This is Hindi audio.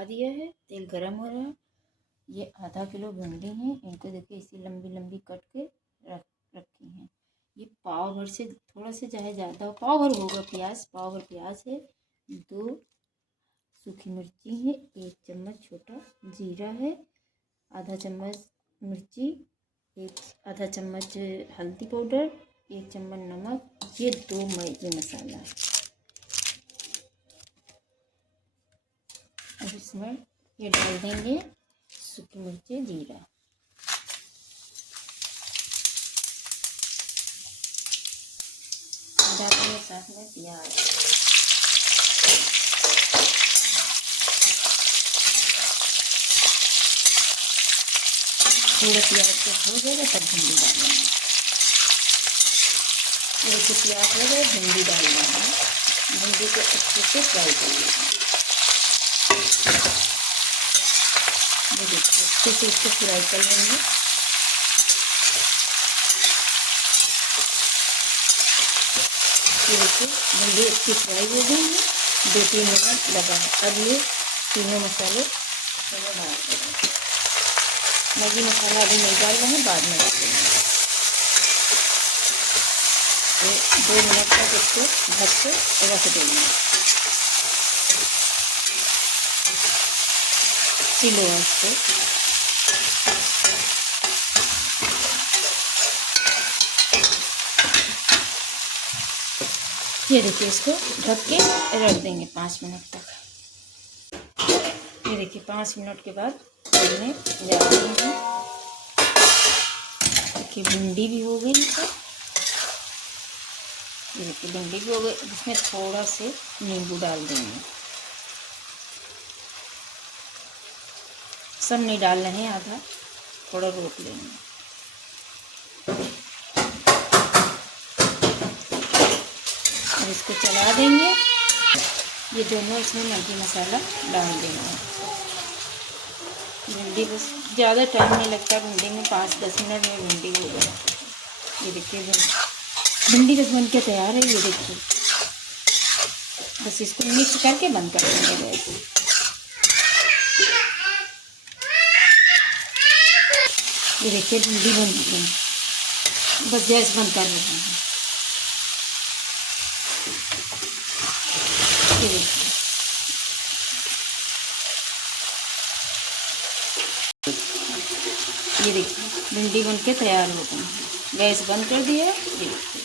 चढ़ा दिया है, तेल गरम हो रहा है। ये आधा किलो भिंडी है, इनको देखिए इसी लंबी लंबी कट के रखी हैं। ये पाव भर से थोड़ा सा चाहे ज़्यादा हो, पाव भर होगा प्याज, पाव भर प्याज है, 2 सूखी मिर्ची है, 1 चम्मच छोटा जीरा है, आधा चम्मच मिर्ची, आधा चम्मच हल्दी पाउडर, 1 चम्मच नमक, ये 2 मैगी मसाला है। अब इसमें ये डाल देंगे सूखी मिर्ची जीरा, डालेंगे साथ में प्याज, थोड़ा प्याज को हो जाएगा तब भिंडी डालेंगे। जैसे प्याज हो गया भिंडी डाल देंगे, भिंडी को अच्छे से फ्राई कर लेंगे। देखिए अच्छे से इसको फ्राई कर लेंगे। ये देखिए भिंडी अच्छी फ्राई हो गई है, 2-3 मिनट लगा है। अब ये तीनों मसाले इसमें डाल देंगे। मैगी मसाला अभी नहीं डाल रहे हैं, बाद में डालेंगे। 2 मिनट तक इसको ढक के रख देंगे। सिलो इसको, ये देखिए इसको ढक के रख देंगे 5 मिनट तक। ये देखिए 5 मिनट के बाद हमने डाल देंगे। देखिए भिंडी भी हो गई है, ये देखिए भिंडी भी हो गई। इसमें थोड़ा से नींबू डाल देंगे, सब नहीं डाल रहे हैं, आधा थोड़ा रोक लेंगे। और इसको चला देंगे। ये दोनों इसमें मैगी मसाला डाल देंगे। भिंडी बस ज़्यादा टाइम नहीं लगता भिंडी में, 5-10 मिनट में भिंडी हो गई। ये देखिए भिंडी बस बन के तैयार है। ये देखिए बस इसको मिक्स करके बंद कर देंगे गैस। ये देखिए भिंडी बन गई, बस गैस बंद कर रहे हैं। ये देखिए भिंडी बन के तैयार हो गई। गैस बंद कर दिया। ये देखिए